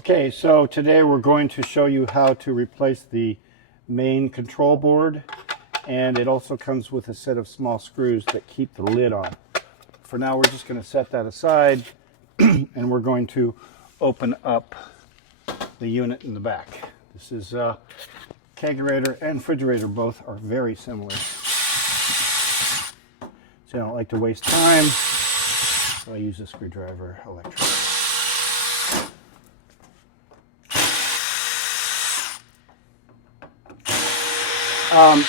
Okay, so today we're going to show you how to replace the main control board, and it also comes with a set of small screws that keep the lid on. For now, we're just going to set that aside and we're going to open up the unit in the back. This is Kegerator and refrigerator, both are very similar. So I don't like to waste time, so I use a screwdriver electric.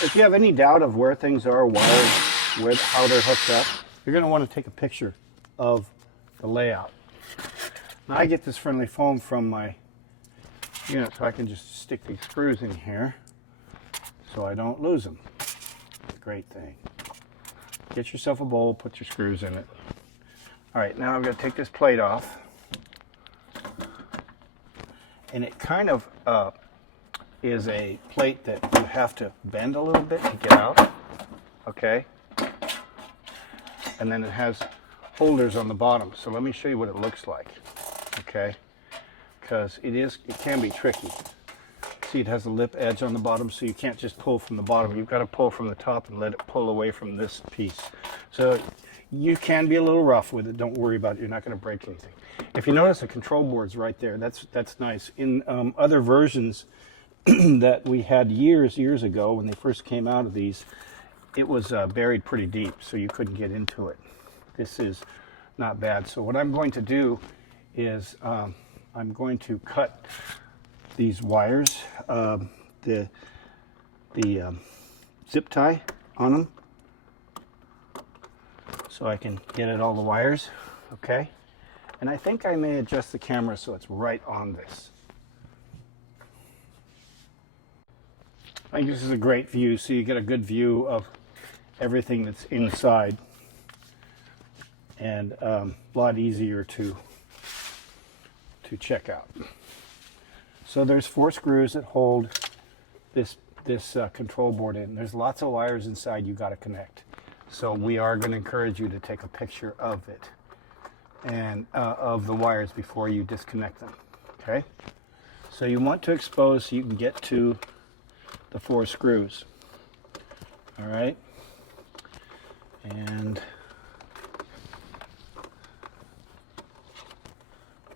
If you have any doubt of where things are wired, how they're hooked up, you're going to want to take a picture of the layout. Now I get this friendly foam from my unit, so I can just stick these screws in here so I don't lose them. Great thing. Get yourself a bowl, put your screws in it. All right, now I'm going to take this plate off. And it kind of is a plate that you have to bend a little bit to get out, okay? And then it has holders on the bottom. So let me show you what it looks like, okay? Because it can be tricky. See, it has a lip edge on the bottom, so you can't just pull from the bottom. You've got to pull from the top and let it pull away from this piece. So you can be a little rough with it. Don't worry about it. You're not going to break anything. If you notice, the control board's right there. That's nice. In other versions that we had years ago when they first came out of these, it was buried pretty deep, so you couldn't get into it. This is not bad. So what I'm going to do is I'm going to cut these wires, the zip tie on them, so I can get at all the wires, okay? And I think I may adjust the camera so it's right on this. I think this is a great view, so you get a good view of everything that's inside, and a lot easier to check out. So there's 4 screws that hold this control board in. There's lots of wires inside you got to connect. So we are going to encourage you to take a picture of it and of the wires before you disconnect them. Okay. So you want to expose so you can get to the 4 screws. All right. And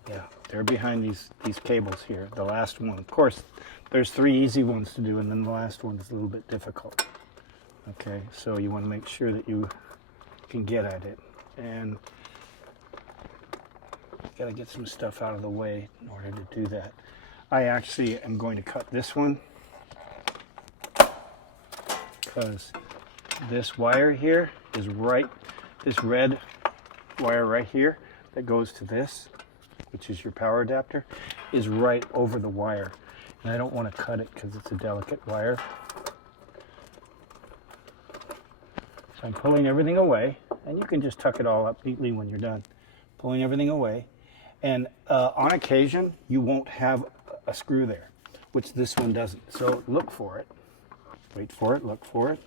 yeah, they're behind these cables here. The last one, of course, there's 3 easy ones to do, and then the last one is a little bit difficult. Okay, so you want to make sure that you can get at it, and you got to get some stuff out of the way in order to do that. I actually am going to cut this one because this wire here is right, this red wire right here that goes to this, which is your power adapter, is right over the wire. And I don't want to cut it because it's a delicate wire. So I'm pulling everything away, and you can just tuck it all up neatly when you're done. Pulling everything away. And on occasion, you won't have a screw there, which this one doesn't. So look for it. Wait for it, look for it.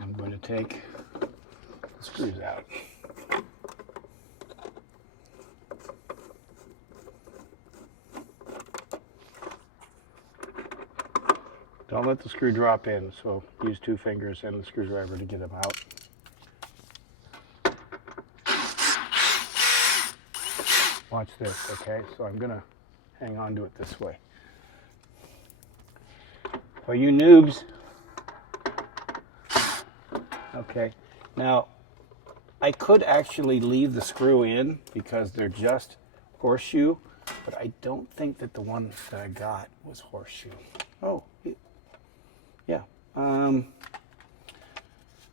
I'm going to take the screws out. Don't let the screw drop in, so use 2 fingers and the screwdriver to get them out. Watch this, okay? So I'm going to hang on to it this way. For you noobs, okay, now I could actually leave the screw in because they're just horseshoe, but I don't think that the one that I got was horseshoe. Oh, yeah. In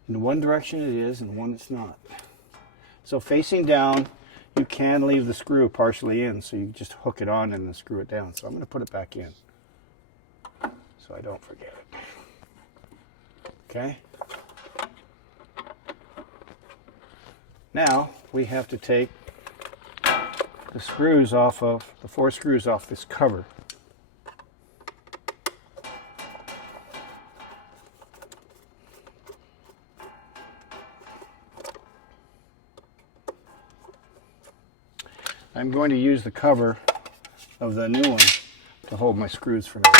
one direction it is, and one it's not. So facing down, you can leave the screw partially in, so you just hook it on and then screw it down. So I'm going to put it back in so I don't forget it. Okay. Now we have to take the screws off of, the 4 screws off this cover. I'm going to use the cover of the new one to hold my screws for now.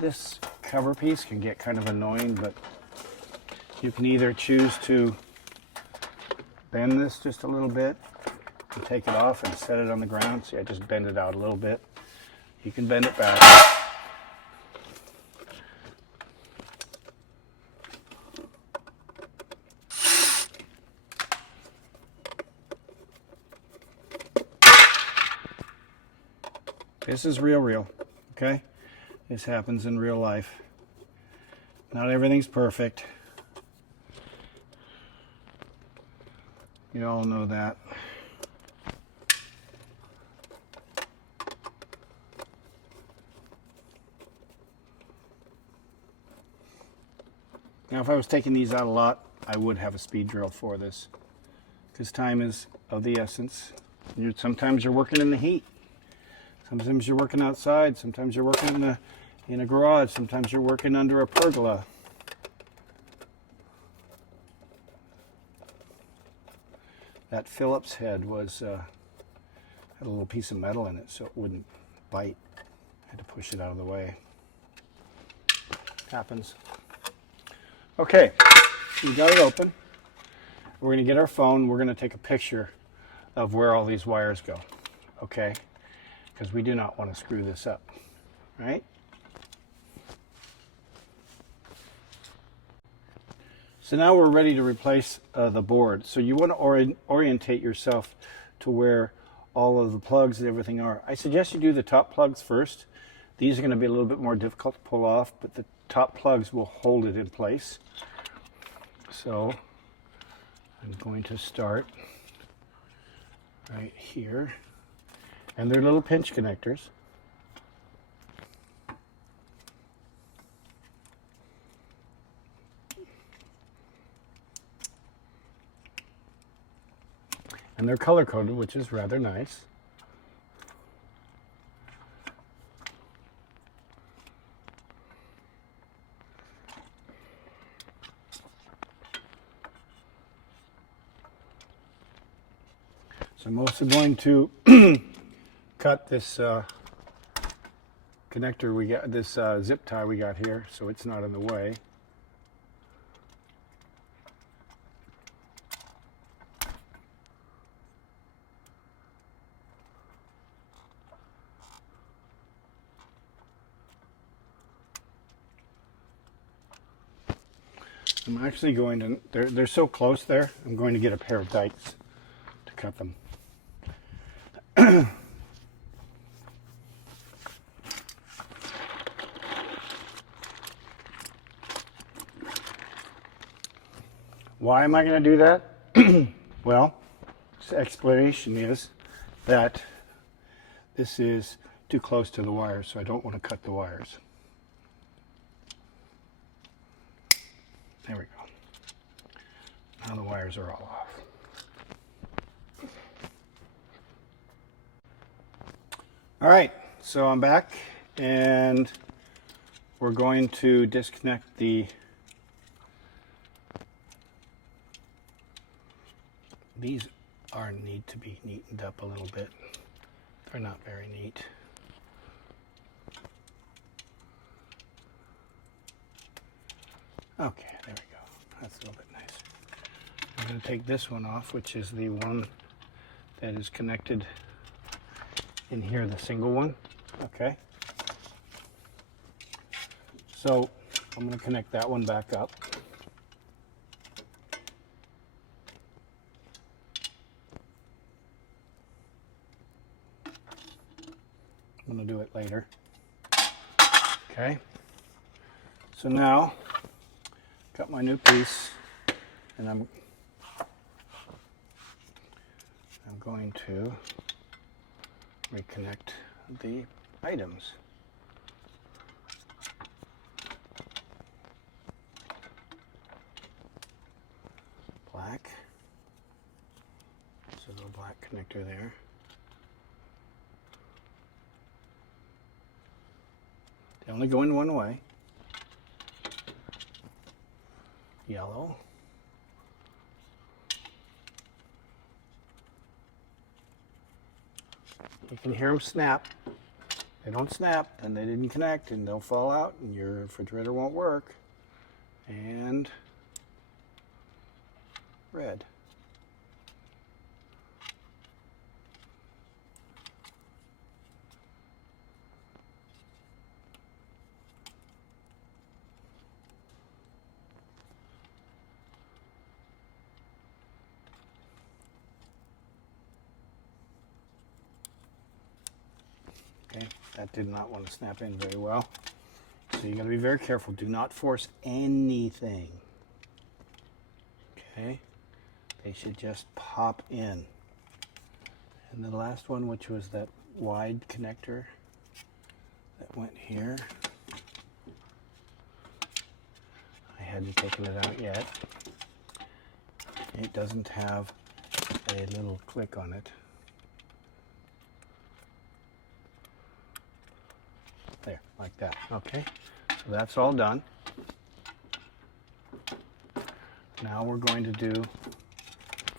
This cover piece can get kind of annoying, but you can either choose to bend this just a little bit and take it off and set it on the ground. See, I just bend it out a little bit. You can bend it back. This is real, okay? This happens in real life. Not everything's perfect. You all know that. Now, if I was taking these out a lot, I would have a speed drill for this, because time is of the essence. Sometimes you're working in the heat. Sometimes you're working outside. Sometimes you're working in a garage. Sometimes you're working under a pergola. That Phillips head was had a little piece of metal in it, so it wouldn't bite. I had to push it out of the way. Happens. Okay, we got it open. We're going to get our phone. We're going to take a picture of where all these wires go. Okay, because we do not want to screw this up, right? So now we're ready to replace the board. So you want to orientate yourself to where all of the plugs and everything are. I suggest you do the top plugs first. These are going to be a little bit more difficult to pull off, but the top plugs will hold it in place. So I'm going to start right here. And they're little pinch connectors. And they're color coded, which is rather nice. So I'm also going to cut this connector we got, this zip tie we got here, so it's not in the way. I'm actually going to, they're so close there, I'm going to get a pair of dikes to cut them. Why am I going to do that? Well, the explanation is that this is too close to the wires, so I don't want to cut the wires. There we go. Now the wires are all off. All right, so I'm back, and we're going to disconnect the these need to be neatened up a little bit. They're not very neat. Okay, there we go. That's a little bit nicer. I'm going to take this one off, which is the one that is connected in here, the single one. Okay. So I'm going to connect that one back up. I'm going to do it later. Okay. So now, got my new piece, and I'm going to reconnect the items. Black. There's a little black connector there. They only go in one way. yellow. You can hear them snap. They don't snap, and they didn't connect, and they'll fall out, and your refrigerator won't work. And red. Okay, that did not want to snap in very well. So you got to be very careful. Do not force anything. Okay, they should just pop in. And the last one, which was that wide connector that went here, I hadn't taken it out yet. It doesn't have a little click on it. There, like that. Okay, so that's all done. Now we're going to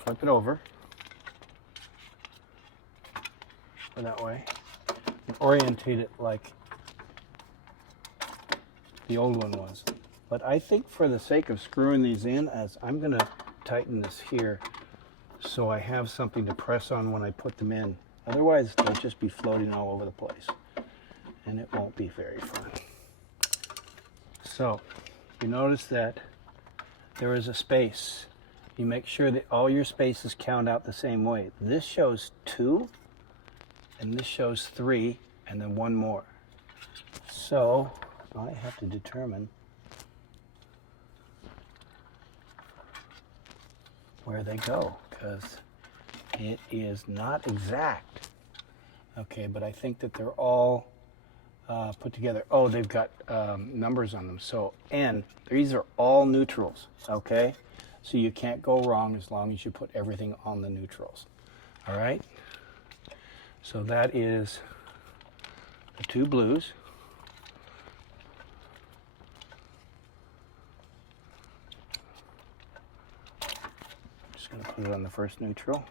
flip it over that way and orientate it like the old one was. But I think for the sake of screwing these in, as I'm going to tighten this here so I have something to press on when I put them in. Otherwise, they'll just be floating all over the place, and it won't be very fun. So, you notice that there is a space. You make sure that all your spaces count out the same way. This shows 2, and this shows 3, and then 1 more. So, I have to determine where they go, because it is not exact. Okay, but I think that they're all put together. Oh, they've got numbers on them. So N, these are all neutrals, okay? So you can't go wrong as long as you put everything on the neutrals. All right? So that is the 2 blues. Just going to put it on the first neutral.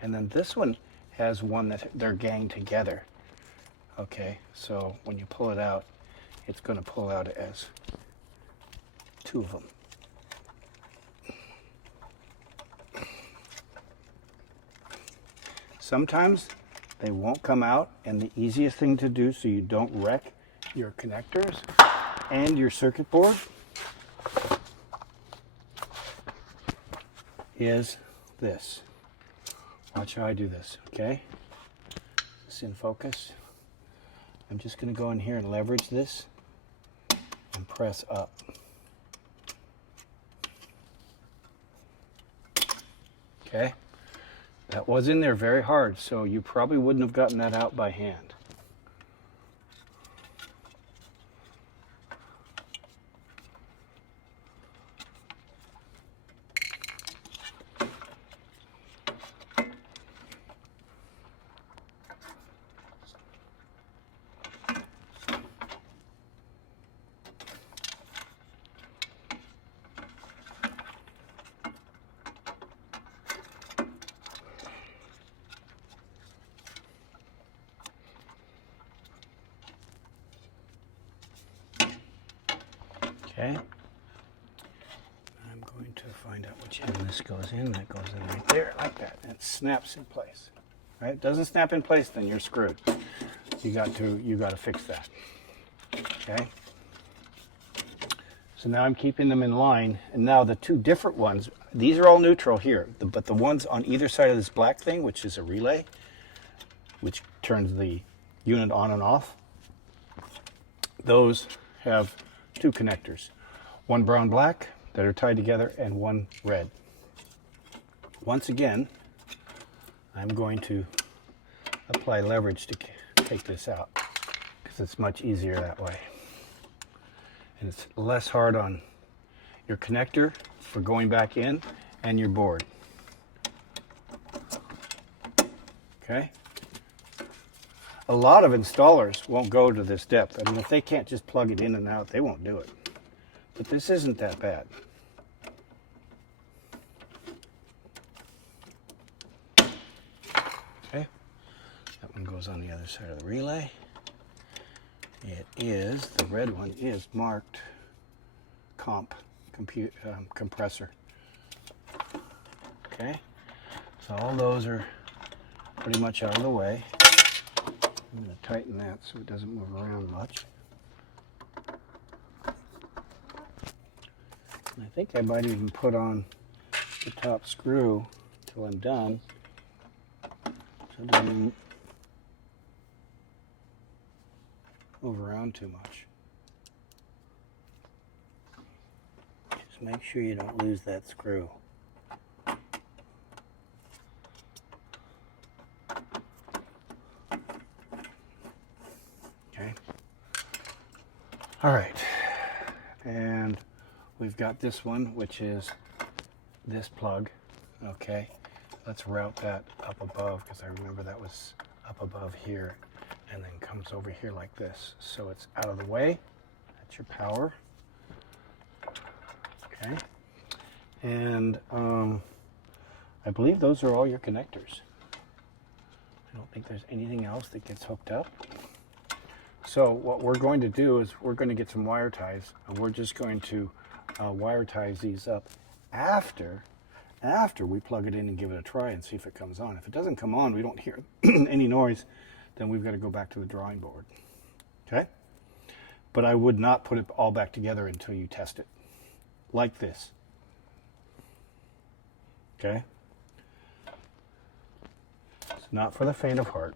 And then this one has one that they're ganged together. Okay, so when you pull it out, it's going to pull out as 2 of them. Sometimes they won't come out, and the easiest thing to do so you don't wreck your connectors and your circuit board is this. Watch how I do this, okay? It's in focus. I'm just going to go in here and leverage this and press up. Okay? That was in there very hard, so you probably wouldn't have gotten that out by hand. Okay, I'm going to find out which end this goes in. That goes in right there, like that. And it snaps in place. Right? It doesn't snap in place, then you're screwed. You got to fix that. Okay. So now I'm keeping them in line, and now the 2 different ones. These are all neutral here, but the ones on either side of this black thing, which is a relay, which turns the unit on and off, those have 2 connectors, 1 brown black that are tied together and 1 red. Once again, I'm going to apply leverage to take this out because it's much easier that way. And it's less hard on your connector for going back in and your board. Okay? A lot of installers won't go to this depth. I mean, if they can't just plug it in and out, they won't do it. But this isn't that bad. Okay, that one goes on the other side of the relay. It is, the red one is marked compressor. Okay, so all those are pretty much out of the way. I'm going to tighten that so it doesn't move around much. And I think I might even put on the top screw till I'm done, so it doesn't move around too much. Just make sure you don't lose that screw. Okay. All right. And we've got this one, which is this plug. Okay. Let's route that up above, because I remember that was up above here and then comes over here like this. So it's out of the way. That's your power. Okay. And I believe those are all your connectors. I don't think there's anything else that gets hooked up. So what we're going to do is we're going to get some wire ties, and we're just going to wire ties these up after we plug it in and give it a try and see if it comes on. If it doesn't come on, we don't hear any noise, then we've got to go back to the drawing board. Okay? But I would not put it all back together until you test it. Like this. Okay? It's not for the faint of heart.